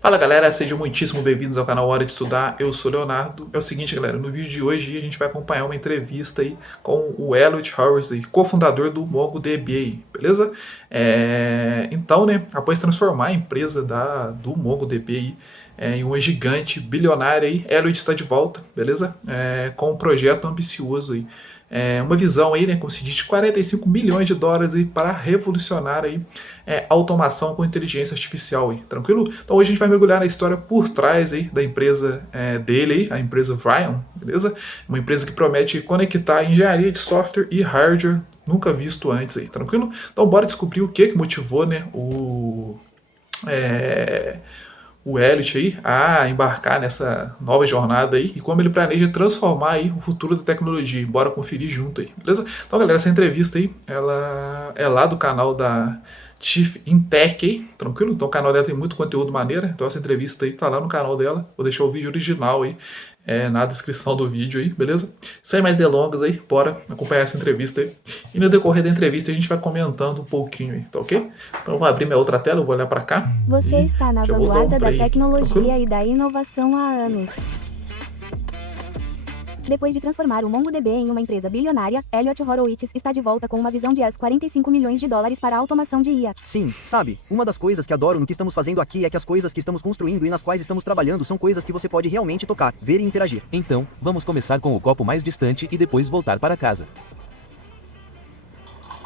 Fala galera, sejam muitíssimo bem-vindos ao canal Hora de Estudar, eu sou o Leonardo. É o seguinte galera, no vídeo de hoje a gente vai acompanhar uma entrevista aí com o Elliot Horowitz, cofundador do MongoDB, beleza? Então, né, após transformar a empresa do MongoDB em uma gigante bilionária aí, Elliot está de volta, beleza? Com um projeto ambicioso aí. Uma visão aí, né, como se diz, de 45 milhões de dólares aí para revolucionar aí automação com inteligência artificial aí, tranquilo? Então hoje a gente vai mergulhar na história por trás aí da empresa dele aí, a empresa Vrion, beleza? Uma empresa que promete conectar engenharia de software e hardware nunca visto antes aí, tranquilo? Então bora descobrir o que motivou, né, o Elliot aí a embarcar nessa nova jornada aí e como ele planeja transformar aí o futuro da tecnologia. Bora conferir junto aí, beleza? Então, galera, essa entrevista aí, ela é lá do canal da Chief in Tech aí, tranquilo? Então o canal dela tem muito conteúdo maneiro, então essa entrevista aí tá lá no canal dela. Vou deixar o vídeo original aí na descrição do vídeo aí, beleza? Sem mais delongas aí, bora acompanhar essa entrevista aí. E no decorrer da entrevista a gente vai comentando um pouquinho aí, tá ok? Então eu vou abrir minha outra tela, eu vou olhar pra cá Você e está na já vou dar um vanguarda da play, tranquilo? tecnologia e da inovação há anos. Depois de transformar o MongoDB em uma empresa bilionária, Elliot Horowitz está de volta com uma visão de US 45 milhões de dólares para a automação de IA. Sim, sabe, uma das coisas que adoro no que estamos fazendo aqui é que as coisas que estamos construindo e nas quais estamos trabalhando são coisas que você pode realmente tocar, ver e interagir. Então, vamos começar com o copo mais distante e depois voltar para casa.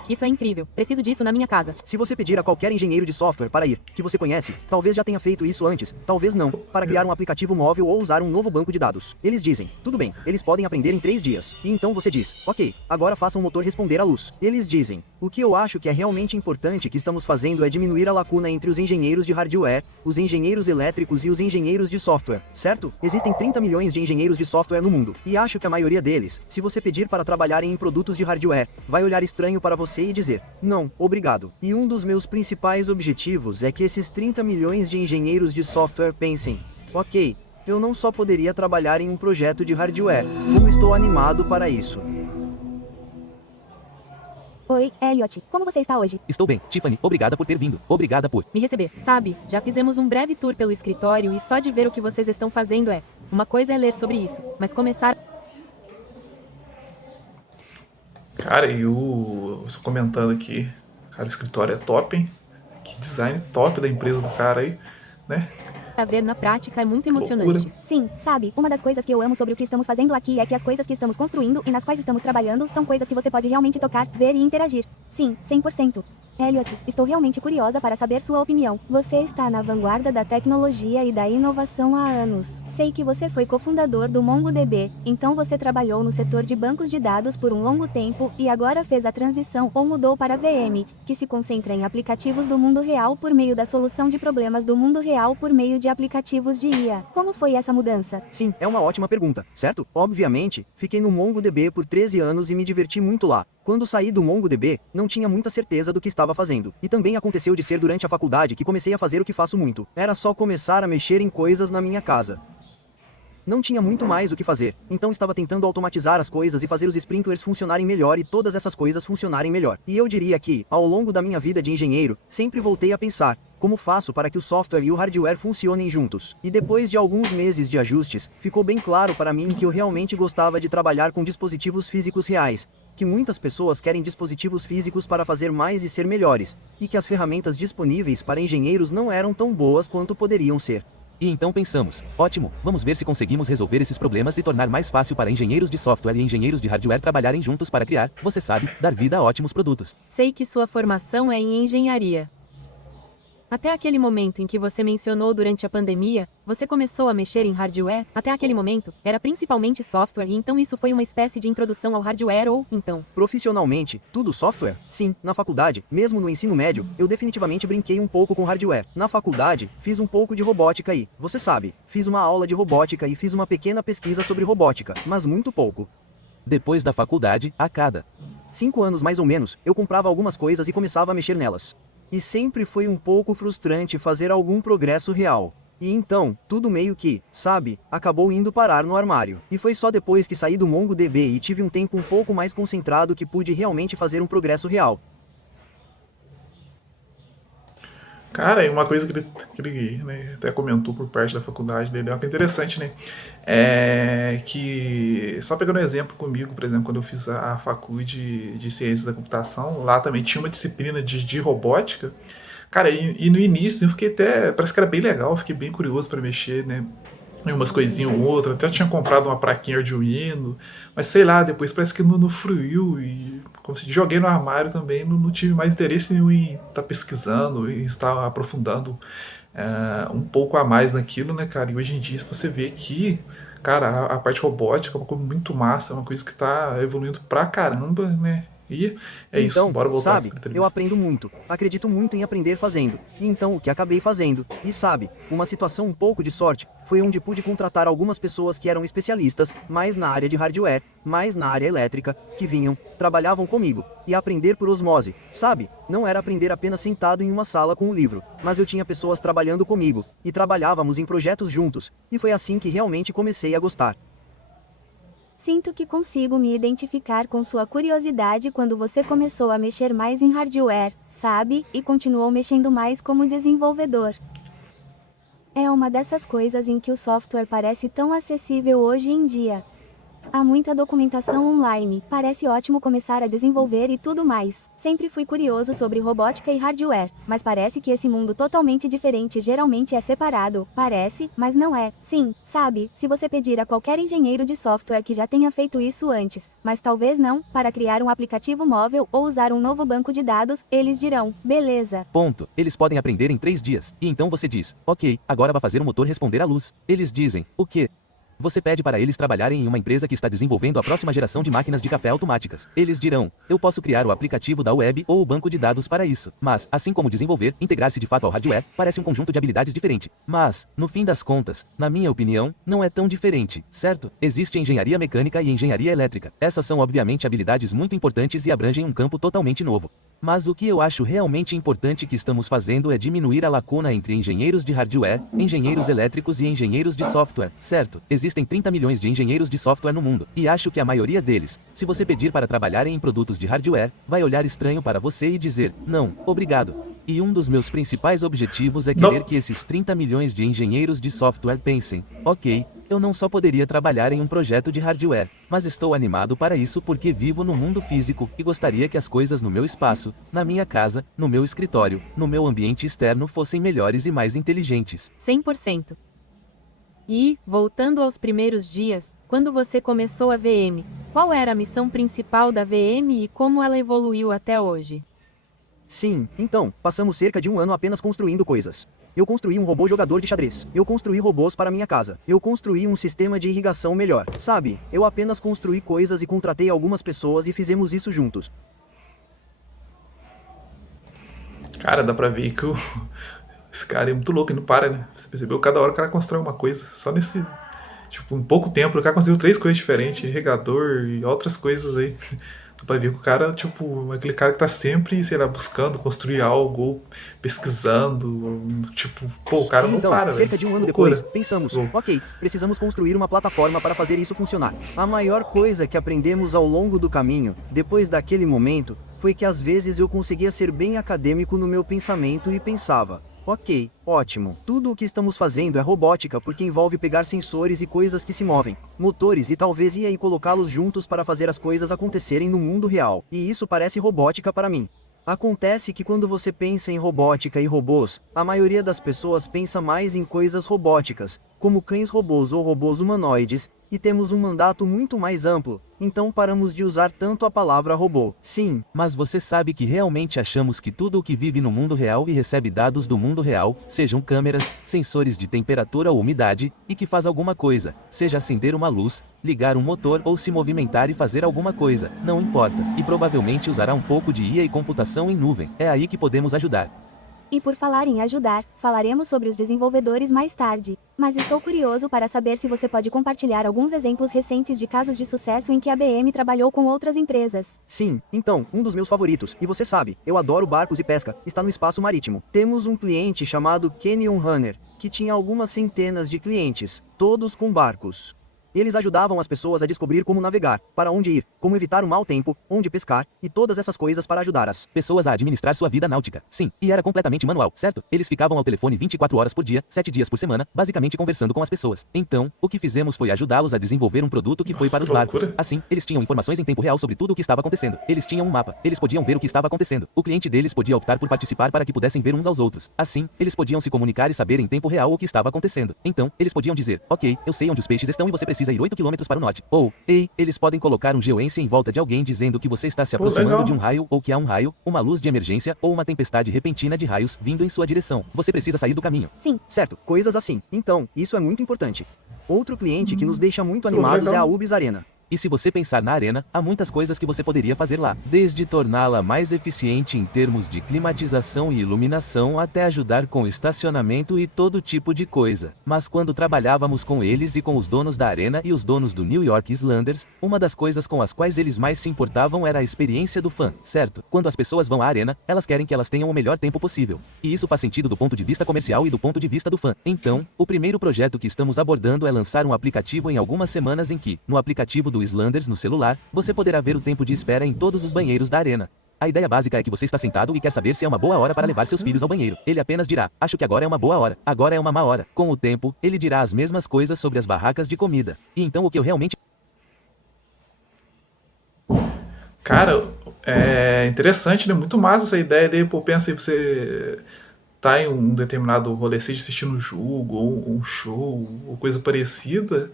Isso é incrível. Preciso disso na minha casa. Se você pedir a qualquer engenheiro de software para ir, que você conhece, talvez já tenha feito isso antes, talvez não, para criar um aplicativo móvel ou usar um novo banco de dados. Eles dizem, tudo bem, eles podem aprender em 3 dias. E então você diz, ok, agora faça um motor responder à luz. Eles dizem, o que eu acho que é realmente importante que estamos fazendo é diminuir a lacuna entre os engenheiros de hardware, os engenheiros elétricos e os engenheiros de software, certo? Existem 30 milhões de engenheiros de software no mundo, e acho que a maioria deles, se você pedir para trabalharem em produtos de hardware, vai olhar estranho para você e dizer, não, obrigado. E um dos meus principais objetivos é que esses 30 milhões de engenheiros de software pensem, ok, eu não só poderia trabalhar em um projeto de hardware, como estou animado para isso. Oi, Elliot, como você está hoje? Estou bem, Tiffany, obrigada por ter vindo. Obrigada por... Me receber. Sabe, já fizemos um breve tour pelo escritório e só de ver o que vocês estão fazendo é... Uma coisa é ler sobre isso, mas começar... Cara, eu estou comentando aqui, cara, o escritório é top, hein? Que design top da empresa do cara aí, né? a ver na prática é muito Que loucura. emocionante. Sim, sabe, uma das coisas que eu amo sobre o que estamos fazendo aqui é que as coisas que estamos construindo e nas quais estamos trabalhando são coisas que você pode realmente tocar, ver e interagir. Sim, 100%. Elliot, estou realmente curiosa para saber sua opinião. Você está na vanguarda da tecnologia e da inovação há anos. Sei que você foi cofundador do MongoDB, então você trabalhou no setor de bancos de dados por um longo tempo e agora fez a transição ou mudou para VM, que se concentra em aplicativos do mundo real por meio da solução de problemas do mundo real por meio de aplicativos de IA. Como foi essa mudança? Sim, é uma ótima pergunta, certo? Obviamente, fiquei no MongoDB por 13 anos e me diverti muito lá. Quando saí do MongoDB, não tinha muita certeza do que estava fazendo. E também aconteceu de ser durante a faculdade que comecei a fazer o que faço muito. Era só começar a mexer em coisas na minha casa. Não tinha muito mais o que fazer, então estava tentando automatizar as coisas e fazer os sprinklers funcionarem melhor e todas essas coisas funcionarem melhor. E eu diria que, ao longo da minha vida de engenheiro, sempre voltei a pensar, como faço para que o software e o hardware funcionem juntos? E depois de alguns meses de ajustes, ficou bem claro para mim que eu realmente gostava de trabalhar com dispositivos físicos reais, que muitas pessoas querem dispositivos físicos para fazer mais e ser melhores, e que as ferramentas disponíveis para engenheiros não eram tão boas quanto poderiam ser. E então pensamos, ótimo, vamos ver se conseguimos resolver esses problemas e tornar mais fácil para engenheiros de software e engenheiros de hardware trabalharem juntos para criar, você sabe, dar vida a ótimos produtos. Sei que sua formação é em engenharia. Até aquele momento em que você mencionou durante a pandemia, você começou a mexer em hardware? Até aquele momento, era principalmente software e então isso foi uma espécie de introdução ao hardware ou, então... Profissionalmente, tudo software? Sim, na faculdade, mesmo no ensino médio, eu definitivamente brinquei um pouco com hardware. Na faculdade, fiz um pouco de robótica e, você sabe, fiz uma aula de robótica e fiz uma pequena pesquisa sobre robótica, mas muito pouco. Depois da faculdade, a cada 5 anos mais ou menos, eu comprava algumas coisas e começava a mexer nelas. E sempre foi um pouco frustrante fazer algum progresso real. E então, tudo meio que, sabe, acabou indo parar no armário. E foi só depois que saí do MongoDB e tive um tempo um pouco mais concentrado que pude realmente fazer um progresso real. Cara, e uma coisa que ele né, até comentou por parte da faculdade dele, é uma coisa interessante, né? É que, só pegando um exemplo comigo, por exemplo, quando eu fiz a faculdade de Ciências da Computação, lá também tinha uma disciplina de robótica. Cara, e no início eu fiquei até. Parece que era bem legal, fiquei bem curioso para mexer, né? Em umas coisinhas ou outras. Até tinha comprado uma plaquinha Arduino, mas sei lá, depois parece que não fruiu e como se joguei no armário também, não tive mais interesse nenhum em estar pesquisando, em estar aprofundando um pouco a mais naquilo, né, cara? E hoje em dia você vê que, cara, a parte robótica é uma coisa muito massa, é uma coisa que tá evoluindo pra caramba, né? E é isso, Então, bora voltar aqui sabe, pra eu entrevista. aprendo muito, acredito muito em aprender fazendo. E então o que acabei fazendo, e sabe, uma situação um pouco de sorte, foi onde pude contratar algumas pessoas que eram especialistas, mais na área de hardware, mais na área elétrica, que vinham, trabalhavam comigo, e aprender por osmose, sabe? Não era aprender apenas sentado em uma sala com um livro, mas eu tinha pessoas trabalhando comigo, e trabalhávamos em projetos juntos, e foi assim que realmente comecei a gostar. Sinto que consigo me identificar com sua curiosidade quando você começou a mexer mais em hardware, sabe? E continuou mexendo mais como desenvolvedor. É uma dessas coisas em que o software parece tão acessível hoje em dia. Há muita documentação online, parece ótimo começar a desenvolver e tudo mais. Sempre fui curioso sobre robótica e hardware, mas parece que esse mundo totalmente diferente geralmente é separado. Parece, mas não é. Sim, sabe, se você pedir a qualquer engenheiro de software que já tenha feito isso antes, mas talvez não, para criar um aplicativo móvel ou usar um novo banco de dados, eles dirão, beleza. Ponto. Eles podem aprender em 3 dias. E então você diz, ok, agora vai fazer o motor responder à luz. Eles dizem, o quê? Você pede para eles trabalharem em uma empresa que está desenvolvendo a próxima geração de máquinas de café automáticas. Eles dirão, eu posso criar o aplicativo da web ou o banco de dados para isso. Mas, assim como desenvolver, integrar-se de fato ao hardware, parece um conjunto de habilidades diferente. Mas, no fim das contas, na minha opinião, não é tão diferente, certo? Existe engenharia mecânica e engenharia elétrica. Essas são obviamente habilidades muito importantes e abrangem um campo totalmente novo. Mas o que eu acho realmente importante que estamos fazendo é diminuir a lacuna entre engenheiros de hardware, engenheiros elétricos e engenheiros de software, certo? Existem 30 milhões de engenheiros de software no mundo, e acho que a maioria deles, se você pedir para trabalharem em produtos de hardware, vai olhar estranho para você e dizer, não, obrigado. E um dos meus principais objetivos é querer Não. que esses 30 milhões de engenheiros de software pensem, ok, eu não só poderia trabalhar em um projeto de hardware, mas estou animado para isso porque vivo no mundo físico e gostaria que as coisas no meu espaço, na minha casa, no meu escritório, no meu ambiente externo fossem melhores e mais inteligentes. 100%. E, voltando aos primeiros dias, quando você começou a VM, qual era a missão principal da VM e como ela evoluiu até hoje? Sim, então, passamos cerca de um ano apenas construindo coisas. Eu construí um robô jogador de xadrez. Eu construí robôs para minha casa. Eu construí um sistema de irrigação melhor. Sabe, eu apenas construí coisas e contratei algumas pessoas e fizemos isso juntos. Cara, dá pra ver que esse cara é muito louco, ele não para, né? Você percebeu? Cada hora o cara constrói uma coisa. Só nesse. Tipo, em pouco tempo o cara conseguiu 3 coisas diferentes, regador e outras coisas aí. Dá pra ver que o cara, tipo, é aquele cara que tá sempre, sei lá, buscando construir algo, ou pesquisando, tipo, pô, o cara não Então, para, velho. cerca de um ano Loucura. depois, pensamos, Bom, ok, precisamos construir uma plataforma para fazer isso funcionar. A maior coisa que aprendemos ao longo do caminho, depois daquele momento, foi que às vezes eu conseguia ser bem acadêmico no meu pensamento e pensava, ok, ótimo. Tudo o que estamos fazendo é robótica porque envolve pegar sensores e coisas que se movem, motores e talvez ir aí colocá-los juntos para fazer as coisas acontecerem no mundo real. E isso parece robótica para mim. Acontece que quando você pensa em robótica e robôs, a maioria das pessoas pensa mais em coisas robóticas, como cães robôs ou robôs humanoides, e temos um mandato muito mais amplo, então paramos de usar tanto a palavra robô. Sim, Mas você sabe que realmente achamos que tudo o que vive no mundo real e recebe dados do mundo real, sejam câmeras, sensores de temperatura ou umidade, e que faz alguma coisa, seja acender uma luz, ligar um motor ou se movimentar e fazer alguma coisa, não importa, e provavelmente usará um pouco de IA e computação em nuvem, é aí que podemos ajudar. E por falar em ajudar, falaremos sobre os desenvolvedores mais tarde. Mas estou curioso para saber se você pode compartilhar alguns exemplos recentes de casos de sucesso em que a BM trabalhou com outras empresas. sim, então, um dos meus favoritos, e você sabe, eu adoro barcos e pesca, está no espaço marítimo. Temos um cliente chamado Canyon Runner, que tinha algumas centenas de clientes, todos com barcos. Eles ajudavam as pessoas a descobrir como navegar, para onde ir, como evitar o mau tempo, onde pescar, e todas essas coisas para ajudar as pessoas a administrar sua vida náutica. Sim, e era completamente manual, certo? Eles ficavam ao telefone 24 horas por dia, 7 dias por semana, basicamente conversando com as pessoas. Então, o que fizemos foi ajudá-los a desenvolver um produto que foi para os que barcos. loucura. Assim, eles tinham informações em tempo real sobre tudo o que estava acontecendo. Eles tinham um mapa. Eles podiam ver o que estava acontecendo. O cliente deles podia optar por participar para que pudessem ver uns aos outros. Assim, eles podiam se comunicar e saber em tempo real o que estava acontecendo. Então, eles podiam dizer, ok, eu sei onde os peixes estão e você precisa ir 8 quilômetros para o norte. Ou, ei, eles podem colocar um geoense em volta de alguém dizendo que você está se aproximando legal. de um raio, ou que há um raio, uma luz de emergência, ou uma tempestade repentina de raios vindo em sua direção. Você precisa sair do caminho. Sim, certo, coisas assim. Então, isso é muito importante. Outro cliente que nos deixa muito animados legal. é a UBS Arena. E se você pensar na arena, há muitas coisas que você poderia fazer lá, desde torná-la mais eficiente em termos de climatização e iluminação até ajudar com estacionamento e todo tipo de coisa. Mas quando trabalhávamos com eles e com os donos da arena e os donos do New York Islanders, uma das coisas com as quais eles mais se importavam era a experiência do fã, certo? Quando as pessoas vão à arena, elas querem que elas tenham o melhor tempo possível. E isso faz sentido do ponto de vista comercial e do ponto de vista do fã. Então, o primeiro projeto que estamos abordando é lançar um aplicativo em algumas semanas em que, no aplicativo do Islanders no celular, você poderá ver o tempo de espera em todos os banheiros da arena. A ideia básica é que você está sentado e quer saber se é uma boa hora para levar seus filhos ao banheiro. Ele apenas dirá, acho que agora é uma boa hora, agora é uma má hora. Com o tempo, ele dirá as mesmas coisas sobre as barracas de comida. E então o que eu realmente... Cara, é interessante, né? Muito massa essa ideia daí, pô, pensa aí, você tá em um determinado rolê, seja assistindo um jogo, ou um show, ou coisa parecida,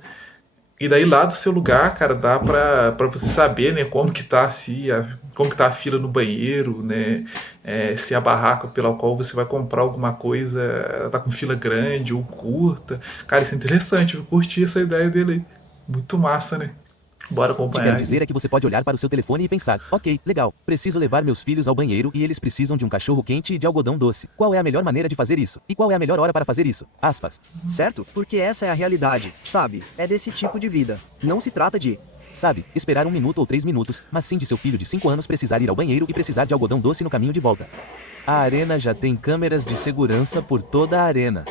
e daí lá do seu lugar, cara, dá pra você saber, né, como que tá, como que tá a fila no banheiro, né, se a barraca pela qual você vai comprar alguma coisa tá com fila grande ou curta. Cara, isso é interessante, eu curti essa ideia dele aí. Muito massa, né? Bora O que acompanhar. quero dizer é que você pode olhar para o seu telefone e pensar, ok, legal, preciso levar meus filhos ao banheiro e eles precisam de um cachorro quente e de algodão doce. Qual é a melhor maneira de fazer isso? E qual é a melhor hora para fazer isso? Aspas. Certo? Porque essa é a realidade, sabe? É desse tipo de vida. Não se trata de Sabe, esperar 1 minuto ou 3 minutos, mas sim de seu filho de 5 anos precisar ir ao banheiro e precisar de algodão doce no caminho de volta. A arena já tem câmeras de segurança por toda a arena.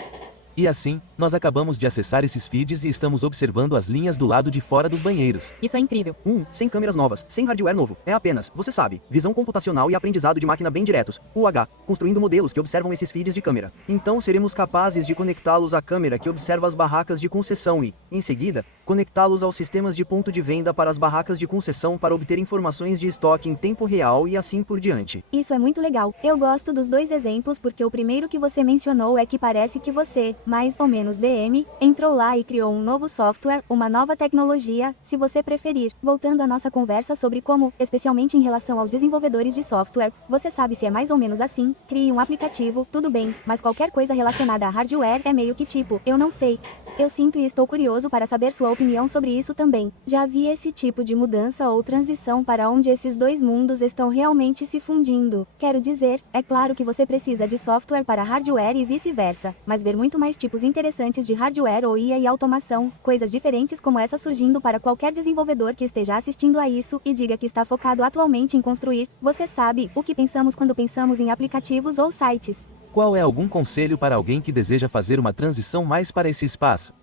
E assim, nós acabamos de acessar esses feeds e estamos observando as linhas do lado de fora dos banheiros. Isso é incrível. sem câmeras novas, sem hardware novo. É apenas, você sabe, visão computacional e aprendizado de máquina bem diretos, UH, construindo modelos que observam esses feeds de câmera. Então seremos capazes de conectá-los à câmera que observa as barracas de concessão e, em seguida, conectá-los aos sistemas de ponto de venda para as barracas de concessão para obter informações de estoque em tempo real e assim por diante. isso é muito legal. Eu gosto dos dois exemplos porque o primeiro que você mencionou é que parece que você, mais ou menos BM, entrou lá e criou um novo software, uma nova tecnologia, se você preferir. Voltando à nossa conversa sobre como, especialmente em relação aos desenvolvedores de software, você sabe se é mais ou menos assim, crie um aplicativo, tudo bem, mas qualquer coisa relacionada a hardware é meio que tipo, eu não sei. Eu sinto e estou curioso para saber sua opinião sobre isso também. Já vi esse tipo de mudança ou transição para onde esses dois mundos estão realmente se fundindo. Quero dizer, é claro que você precisa de software para hardware e vice-versa, mas ver muito mais tipos interessantes de hardware ou IA e automação, coisas diferentes como essa surgindo para qualquer desenvolvedor que esteja assistindo a isso e diga que está focado atualmente em construir, você sabe, o que pensamos quando pensamos em aplicativos ou sites. Qual é algum conselho para alguém que deseja fazer uma transição mais para esse espaço?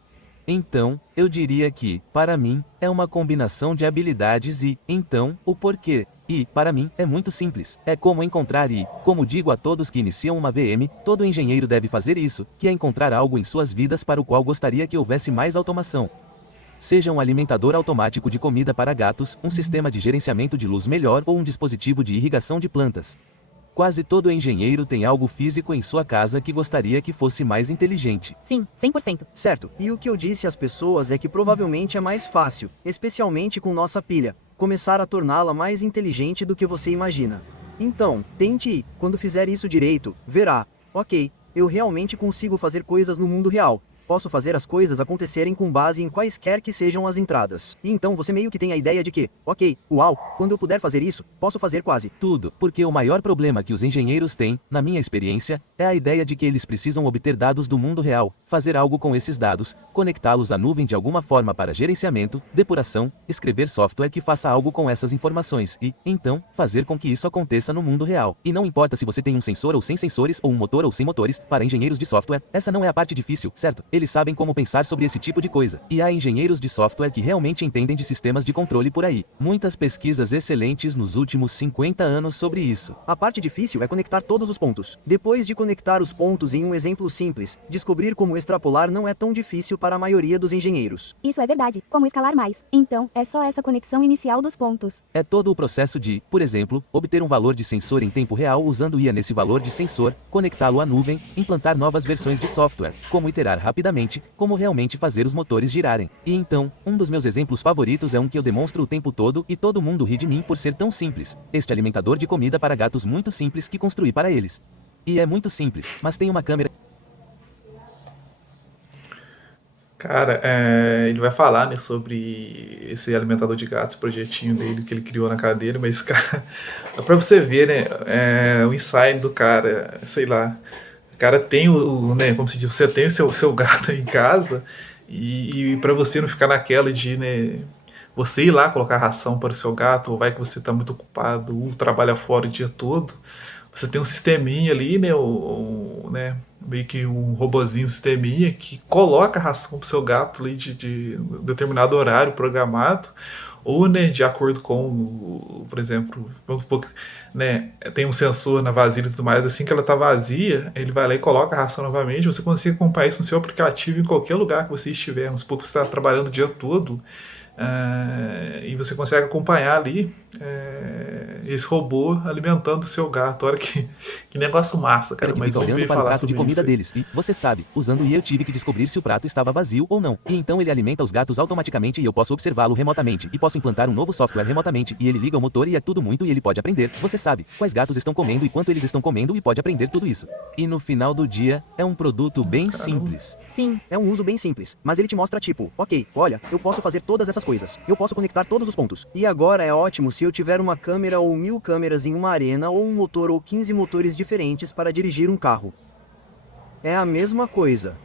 Então, eu diria que, para mim, é uma combinação de habilidades e, então, o porquê. E, para mim, é muito simples. É como encontrar e, como digo a todos que iniciam uma VM, todo engenheiro deve fazer isso, que é encontrar algo em suas vidas para o qual gostaria que houvesse mais automação. Seja um alimentador automático de comida para gatos, um sistema de gerenciamento de luz melhor ou um dispositivo de irrigação de plantas. Quase todo engenheiro tem algo físico em sua casa que gostaria que fosse mais inteligente. Sim, 100%. Certo, e o que eu disse às pessoas é que provavelmente é mais fácil, especialmente com nossa pilha, começar a torná-la mais inteligente do que você imagina. Então, tente e, quando fizer isso direito, verá, ok, eu realmente consigo fazer coisas no mundo real. Posso fazer as coisas acontecerem com base em quaisquer que sejam as entradas. E então você meio que tem a ideia de que, ok, uau, quando eu puder fazer isso, posso fazer quase Tudo, porque o maior problema que os engenheiros têm, na minha experiência, é a ideia de que eles precisam obter dados do mundo real, fazer algo com esses dados, conectá-los à nuvem de alguma forma para gerenciamento, depuração, escrever software que faça algo com essas informações e, então, fazer com que isso aconteça no mundo real. E não importa se você tem um sensor ou sem sensores ou um motor ou sem motores, para engenheiros de software, essa não é a parte difícil, certo? eles sabem como pensar sobre esse tipo de coisa. E há engenheiros de software que realmente entendem de sistemas de controle por aí. Muitas pesquisas excelentes nos últimos 50 anos sobre isso. A parte difícil é conectar todos os pontos. Depois de conectar os pontos em um exemplo simples, descobrir como extrapolar não é tão difícil para a maioria dos engenheiros. Isso é verdade. Como escalar mais? Então, é só essa conexão inicial dos pontos. É todo o processo de, por exemplo, obter um valor de sensor em tempo real usando IA nesse valor de sensor, conectá-lo à nuvem, implantar novas versões de software, como iterar rapidamente, como realmente fazer os motores girarem. E então, um dos meus exemplos favoritos é um que eu demonstro o tempo todo e todo mundo ri de mim por ser tão simples. Este alimentador de comida para gatos muito simples que construí para eles. E é muito simples, mas tem uma câmera. Cara, ele vai falar, né, sobre esse alimentador de gatos, projetinho dele que ele criou na cadeira, mas, cara, é pra você ver, né, o insight do cara, sei lá, o cara tem né, como se diz, você tem o seu gato em casa e para você não ficar naquela de, né, você ir lá colocar ração para o seu gato, ou vai que você tá muito ocupado, ou trabalha fora o dia todo, você tem um sisteminha ali, né, né, meio que um robozinho, um sisteminha que coloca a ração pro seu gato ali de um determinado horário programado, ou, né, de acordo com, por exemplo, né, tem um sensor na vasilha e tudo mais, assim que ela tá vazia, ele vai lá e coloca a ração novamente, você consegue acompanhar isso no seu aplicativo em qualquer lugar que você estiver, vamos supor que você está trabalhando o dia todo, e você consegue acompanhar ali esse robô alimentando o seu gato. Olha que negócio massa, cara. Que Mas fica vamos olhando ver para o falar prato de sobre comida isso. deles. E, você sabe, usando IA eu tive que descobrir se o prato estava vazio ou não. E então ele alimenta os gatos automaticamente e eu posso observá-lo remotamente. E posso implantar um novo software remotamente e ele liga o motor e é tudo muito e ele pode aprender. Você sabe, quais gatos estão comendo e quanto eles estão comendo e pode aprender tudo isso. E no final do dia, é um produto bem simples. Sim, É um uso bem simples, mas ele te mostra tipo, ok, olha, eu posso fazer todas essas coisas. Eu posso conectar todos os pontos. E agora é ótimo se eu tiver uma câmera ou 1000 câmeras em uma arena ou um motor ou 15 motores diferentes para dirigir um carro. É a mesma coisa.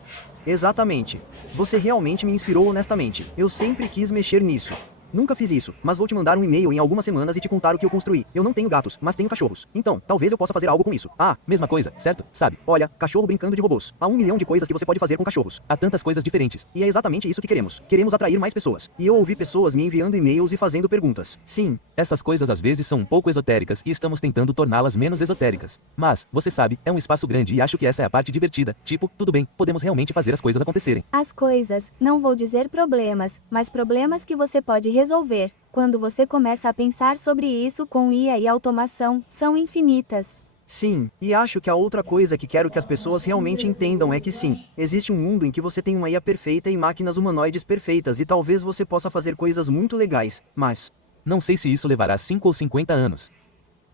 Exatamente. Você realmente me inspirou honestamente. Eu sempre quis mexer nisso. Nunca fiz isso, mas vou te mandar um e-mail em algumas semanas e te contar o que eu construí. Eu não tenho gatos, mas tenho cachorros. Então, talvez eu possa fazer algo com isso. Ah, Mesma coisa, certo? Sabe, olha, cachorro brincando de robôs. Há 1 milhão de coisas que você pode fazer com cachorros. há tantas coisas diferentes. E é exatamente isso que queremos. Queremos atrair mais pessoas. E eu ouvi pessoas me enviando e-mails e fazendo perguntas. Sim, Essas coisas às vezes são um pouco esotéricas e estamos tentando torná-las menos esotéricas. Mas, você sabe, é um espaço grande e acho que essa é a parte divertida. Tipo, tudo bem, podemos realmente fazer as coisas acontecerem. As coisas, não vou dizer problemas, mas problemas que você pode resolver. Quando você começa a pensar sobre isso com IA e automação, são infinitas. sim. E acho que a outra coisa que quero que as pessoas realmente entendam é que sim, existe um mundo em que você tem uma IA perfeita e máquinas humanoides perfeitas e talvez você possa fazer coisas muito legais, mas... Não sei se isso levará 5 ou 50 anos.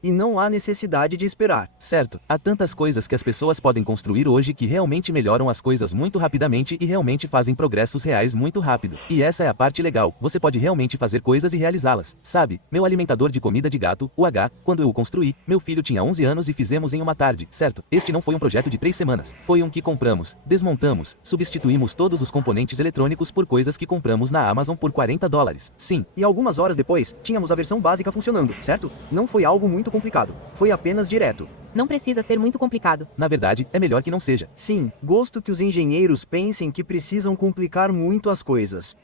E não há necessidade de esperar. Certo, há tantas coisas que as pessoas podem construir hoje que realmente melhoram as coisas muito rapidamente e realmente fazem progressos reais muito rápido. E essa é a parte legal, você pode realmente fazer coisas e realizá-las. Sabe, meu alimentador de comida de gato, o H, quando eu o construí, meu filho tinha 11 anos e fizemos em uma tarde, certo? Este não foi um projeto de 3 semanas. Foi um que compramos, desmontamos, substituímos todos os componentes eletrônicos por coisas que compramos na Amazon por $40. Sim, E algumas horas depois, tínhamos a versão básica funcionando, certo? Não foi algo muito complicado. Foi apenas direto. não precisa ser muito complicado. na verdade, é melhor que não seja. Sim, gosto que os engenheiros pensem que precisam complicar muito as coisas.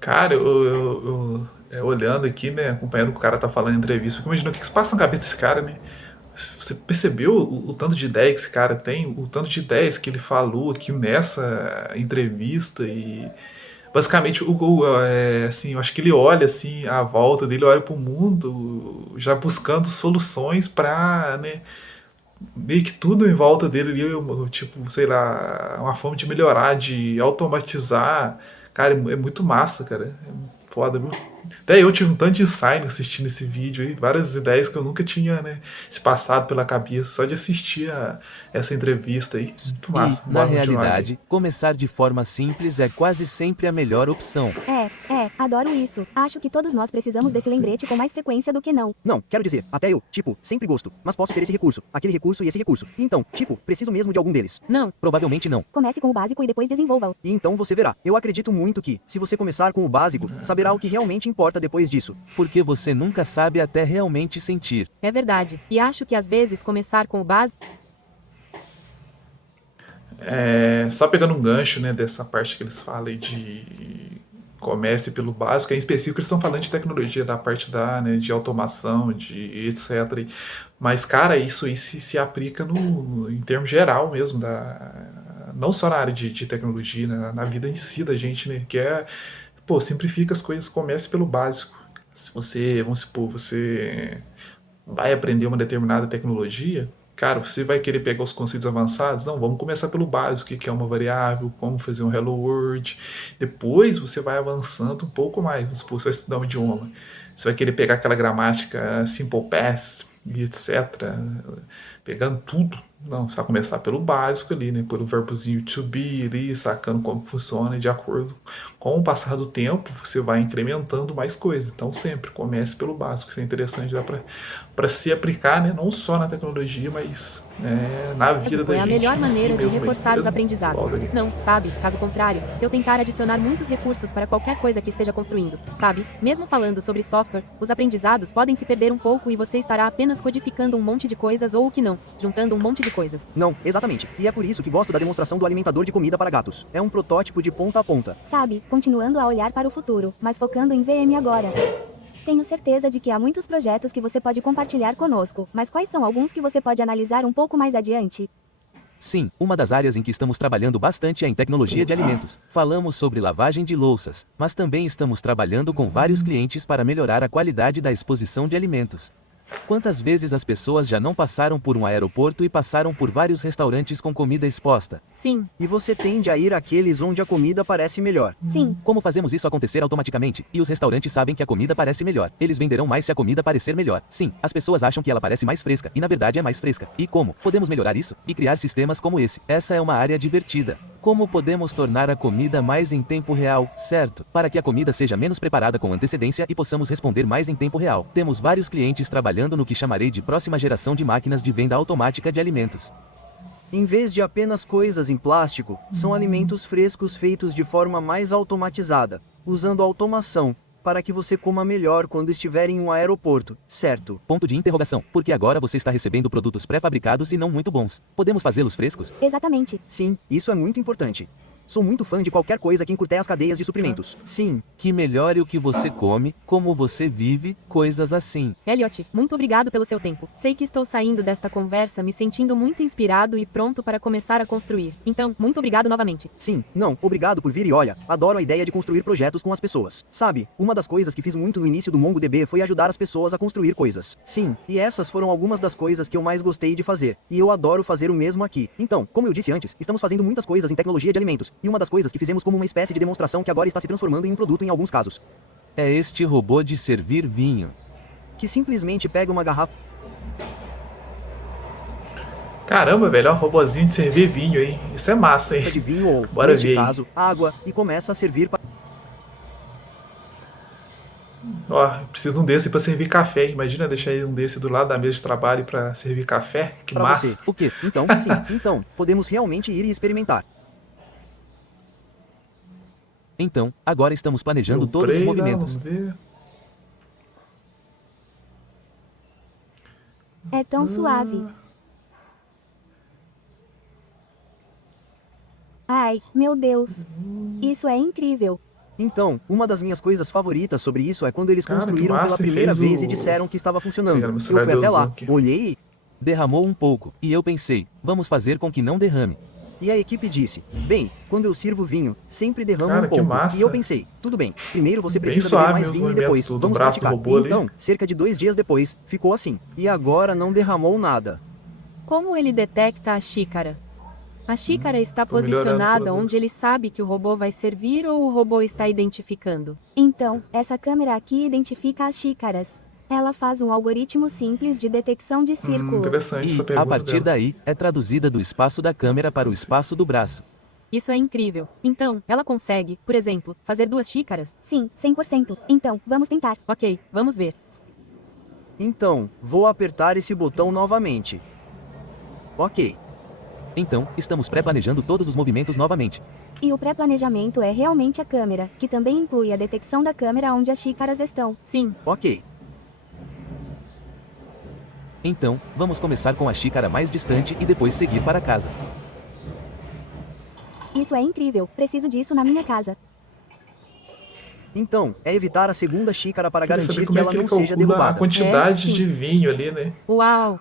Cara, olhando aqui, né, acompanhando o que o cara tá falando em entrevista, eu fico imaginando o que se passa na cabeça desse cara, né? Você percebeu o tanto de ideia que esse cara tem, o tanto de ideias que ele falou aqui nessa entrevista e basicamente assim, eu acho que ele olha assim à volta dele, olha pro mundo já buscando soluções pra, né, meio que tudo em volta dele ali, tipo, sei lá, uma forma de melhorar, de automatizar. Cara, é muito massa, cara. É foda, viu? Até eu tive um tanto de insight assistindo esse vídeo aí, várias ideias que eu nunca tinha, né, se passado pela cabeça, só de assistir essa entrevista aí. Muito massa. E, na Bora continuar aí. realidade, começar de forma simples é quase sempre a melhor opção. Adoro isso. Acho que todos nós precisamos desse lembrete com mais frequência do que não. Não, quero dizer, até eu, tipo, sempre gosto, mas posso ter esse recurso, aquele recurso e esse recurso. Então, tipo, preciso mesmo de algum deles. Não, Provavelmente não. Comece com o básico e depois desenvolva-o. E então você verá. Eu acredito muito que, se você começar com o básico, saberá o que realmente importa depois disso. Porque você nunca sabe até realmente sentir. é verdade. E acho que às vezes começar com o básico Só pegando um gancho, né, dessa parte que eles falam aí de comece pelo básico, em específico eles estão falando de tecnologia, da parte né, de automação, de etc. Mas, cara, isso aí se aplica em termos geral mesmo, não só na área de tecnologia, né, na vida em si da gente, né, que pô, simplifica as coisas, comece pelo básico. Se você, vamos supor, você vai aprender uma determinada tecnologia, cara, você vai querer pegar os conceitos avançados? Não, vamos começar pelo básico, o que é uma variável, como fazer um Hello World. Depois você vai avançando um pouco mais. Vamos supor, você vai estudar um idioma. Você vai querer pegar aquela gramática Simple Past e etc. Pegando tudo. Não, você vai começar pelo básico ali, né? Pelo verbozinho to be ali, sacando como funciona, e de acordo com o passar do tempo, você vai incrementando mais coisas. Então sempre comece pelo básico, isso é interessante, dá para se aplicar, né? Não só na tecnologia, mas na vida da É a gente melhor em maneira si de mesmo, reforçar os beleza? aprendizados. Logo aí. Não, sabe? Caso contrário, se eu tentar adicionar muitos recursos para qualquer coisa que esteja construindo, sabe? Mesmo falando sobre software, os aprendizados podem se perder um pouco e você estará apenas codificando um monte de coisas ou o que não, juntando um monte de coisas. Não, exatamente. E é por isso que gosto da demonstração do alimentador de comida para gatos. É um protótipo de ponta a ponta. Sabe, continuando a olhar para o futuro, mas focando em VM agora. Tenho certeza de que há muitos projetos que você pode compartilhar conosco, mas quais são alguns que você pode analisar um pouco mais adiante? Sim, uma das áreas em que estamos trabalhando bastante é em tecnologia de alimentos. Falamos sobre lavagem de louças, mas também estamos trabalhando com vários clientes para melhorar a qualidade da exposição de alimentos. Quantas vezes as pessoas já não passaram por um aeroporto e passaram por vários restaurantes com comida exposta? Sim, E você tende a ir àqueles onde a comida parece melhor. Sim, Como fazemos isso acontecer automaticamente? E os restaurantes sabem que a comida parece melhor. Eles venderão mais se a comida parecer melhor. Sim, as pessoas acham que ela parece mais fresca, e na verdade é mais fresca. E como? Podemos melhorar isso? E criar sistemas como esse. Essa é uma área divertida. Como podemos tornar a comida mais em tempo real, certo? Para que a comida seja menos preparada com antecedência e possamos responder mais em tempo real. Temos vários clientes trabalhando no que chamarei de próxima geração de máquinas de venda automática de alimentos. Em vez de apenas coisas em plástico, são alimentos frescos feitos de forma mais automatizada, usando automação, para que você coma melhor quando estiver em um aeroporto, certo? Ponto de interrogação. Porque agora você está recebendo produtos pré-fabricados e não muito bons. Podemos fazê-los frescos? exatamente. Sim, isso é muito importante. Sou muito fã de qualquer coisa que encurte as cadeias de suprimentos. Sim, Que melhore o que você come, como você vive, coisas assim. Elliot, muito obrigado pelo seu tempo. Sei que estou saindo desta conversa me sentindo muito inspirado e pronto para começar a construir. Então, muito obrigado novamente. sim, não, obrigado por vir e olha, adoro a ideia de construir projetos com as pessoas. Sabe, uma das coisas que fiz muito no início do MongoDB foi ajudar as pessoas a construir coisas. Sim, e essas foram algumas das coisas que eu mais gostei de fazer. E eu adoro fazer o mesmo aqui. Então, como eu disse antes, estamos fazendo muitas coisas em tecnologia de alimentos. E uma das coisas que fizemos como uma espécie de demonstração que agora está se transformando em um produto em alguns casos. É este robô de servir vinho. Que simplesmente pega uma garrafa Caramba, velho, é um robozinho de servir vinho aí. Isso é massa, hein? de vinho ou, Bora neste ver aí. caso, água, e começa a servir para... Ó, preciso de um desse pra servir café. Imagina deixar um desse do lado da mesa de trabalho pra servir café. Que Para massa. você. O quê? Então, sim, então, podemos realmente ir e experimentar. Então, agora estamos planejando Eu todos os prei, movimentos. Vamos ver. É tão suave. Ai, meu Deus. Isso é incrível. Então, uma das minhas coisas favoritas sobre isso é quando eles Cara, que construíram massa, pela e primeira fez vez o- e disseram que estava funcionando. Pegaram Eu meu fui até lá, aceleradorzinho aqui. olhei Derramou um pouco, e eu pensei, vamos fazer com que não derrame. e a equipe disse, bem, quando eu sirvo vinho, sempre derrama Cara, um que pouco. massa. E eu pensei, tudo bem, primeiro você Bem precisa suave beber mais mesmo o vinho e movimento depois, do vamos braço do praticar. robô E ali. então, cerca de 2 dias depois, ficou assim. E agora não derramou nada. Como ele detecta a xícara? A xícara está estou melhorando posicionada toda. onde ele sabe que o robô vai servir ou o robô está identificando? Então, essa câmera aqui identifica as xícaras. Ela faz um algoritmo simples de detecção de círculo. Interessante E, essa a pergunta partir dela. daí, é traduzida do espaço da câmera para o espaço do braço. Isso é incrível. Então, ela consegue, por exemplo, fazer 2 xícaras? Sim, 100%. Então, vamos tentar. Ok, vamos ver. Então, vou apertar esse botão novamente. Ok. Então, estamos pré-planejando todos os movimentos novamente. E o pré-planejamento é realmente a câmera, que também inclui a detecção da câmera onde as xícaras estão. Sim, Ok. Então, vamos começar com a xícara mais distante e depois seguir para casa. Isso é incrível. Preciso disso na minha casa. Então, é evitar a segunda xícara para Queria saber garantir como que é ela que ele não seja calcula a derrubada. quantidade sim. de vinho ali, né? Uau!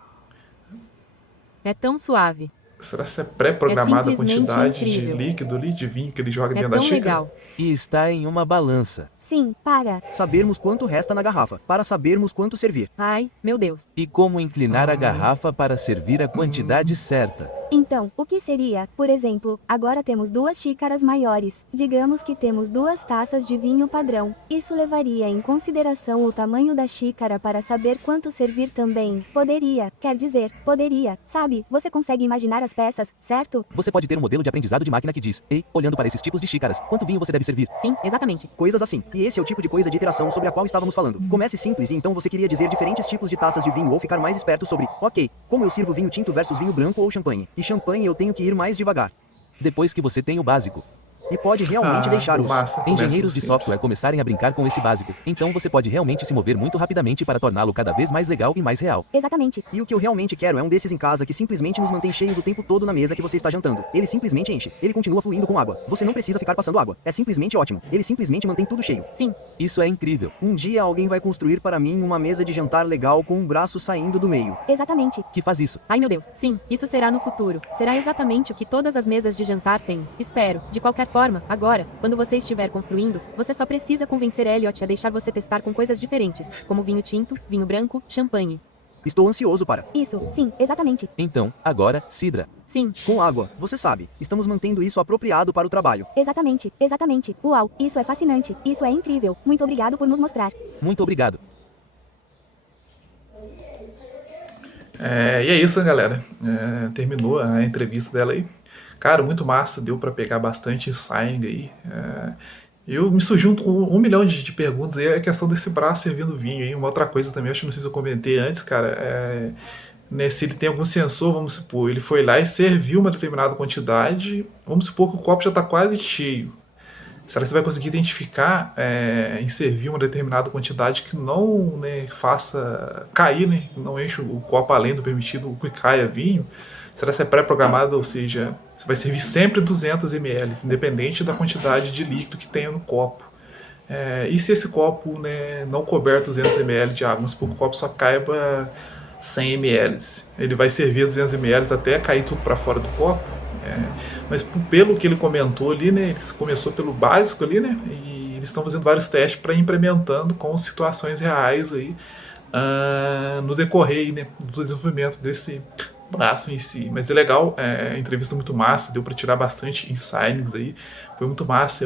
É tão suave. Será que é pré-programada É a simplesmente quantidade de incrível. líquido ali, de vinho que ele joga É dentro da tão xícara? legal. E está em uma balança. Sim, para. Sabermos quanto resta na garrafa, para sabermos quanto servir. Ai, meu Deus. E como inclinar a garrafa para servir a quantidade certa. Então, o que seria, por exemplo, agora temos 2 xícaras maiores. Digamos que temos 2 taças de vinho padrão. Isso levaria em consideração o tamanho da xícara para saber quanto servir também. Poderia, quer dizer, poderia. Sabe, você consegue imaginar as peças, certo? Você pode ter um modelo de aprendizado de máquina que diz: ei, olhando para esses tipos de xícaras, quanto vinho você deve servir? Sim, exatamente. Coisas assim. E esse é o tipo de coisa de iteração sobre a qual estávamos falando. Comece simples e então você queria dizer diferentes tipos de taças de vinho ou ficar mais esperto sobre, ok, como eu sirvo vinho tinto versus vinho branco ou champanhe. E champanhe eu tenho que ir mais devagar. Depois que você tem o básico. E pode realmente deixar os massa, começa Engenheiros de simples. software começarem a brincar com esse básico, então você pode realmente se mover muito rapidamente para torná-lo cada vez mais legal e mais real. Exatamente. E o que eu realmente quero é um desses em casa que simplesmente nos mantém cheios o tempo todo na mesa que você está jantando. Ele simplesmente enche. Ele continua fluindo com água. Você não precisa ficar passando água. É simplesmente ótimo. Ele simplesmente mantém tudo cheio. Sim, Isso é incrível. Um dia alguém vai construir para mim uma mesa de jantar legal com um braço saindo do meio. Exatamente. Que faz isso? ai meu Deus. Sim, isso será no futuro. Será exatamente o que todas as mesas de jantar têm. Espero. De qualquer forma, agora, quando você estiver construindo, você só precisa convencer Elliot a deixar você testar com coisas diferentes, como vinho tinto, vinho branco, champanhe. Estou ansioso para. Isso, sim, exatamente. Então, agora, Sidra. Sim, Com água, você sabe. Estamos mantendo isso apropriado para o trabalho. Exatamente, exatamente. Uau, isso é fascinante. Isso é incrível. Muito obrigado por nos mostrar. Muito obrigado. E é isso, né, galera. Terminou a entrevista dela aí. Cara, muito massa, deu pra pegar bastante insight aí. Me surgiu um milhão de perguntas aí, a questão desse braço servindo vinho aí. Uma outra coisa também, acho que não sei se eu comentei antes, cara, né, se ele tem algum sensor, vamos supor, ele foi lá e serviu uma determinada quantidade, vamos supor que o copo já está quase cheio. Será que você vai conseguir identificar em servir uma determinada quantidade que não, né, faça cair, né, não enche o copo além do permitido, que caia vinho? Será que é pré-programado, ou seja, você vai servir sempre 200 ml, independente da quantidade de líquido que tenha no copo? E se esse copo, né, não couber 200 ml de água, vamos supor que o copo só caiba 100 ml, ele vai servir 200 ml até cair tudo para fora do copo? Mas pelo que ele comentou ali, né, ele começou pelo básico ali, né, e eles estão fazendo vários testes para ir implementando com situações reais aí no decorrer aí, né, do desenvolvimento desse braço em si. Mas é legal, a entrevista é muito massa, deu para tirar bastante insights aí, foi muito massa.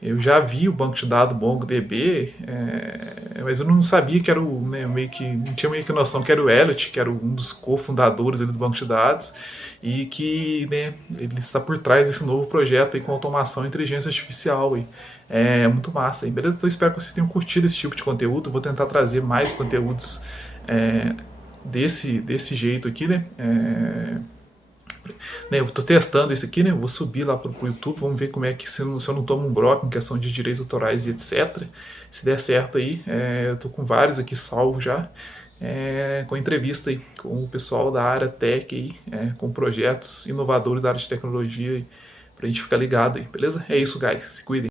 Eu já vi o banco de dados MongoDB, mas eu não sabia que era não tinha meio que noção que era o Elliot, que era um dos cofundadores ali do banco de dados, e que, né, ele está por trás desse novo projeto aí com automação e inteligência artificial aí. É muito massa aí, beleza? Então eu espero que vocês tenham curtido esse tipo de conteúdo. Vou tentar trazer mais conteúdos desse jeito aqui, né? Eu tô testando isso aqui, né? Eu vou subir lá pro YouTube, vamos ver como é que se eu não tomo um bloco em questão de direitos autorais e etc. Se der certo aí, eu tô com vários aqui salvos já, com entrevista aí com o pessoal da área tech aí, com projetos inovadores da área de tecnologia aí, pra gente ficar ligado aí, beleza? É isso, guys. Se cuidem.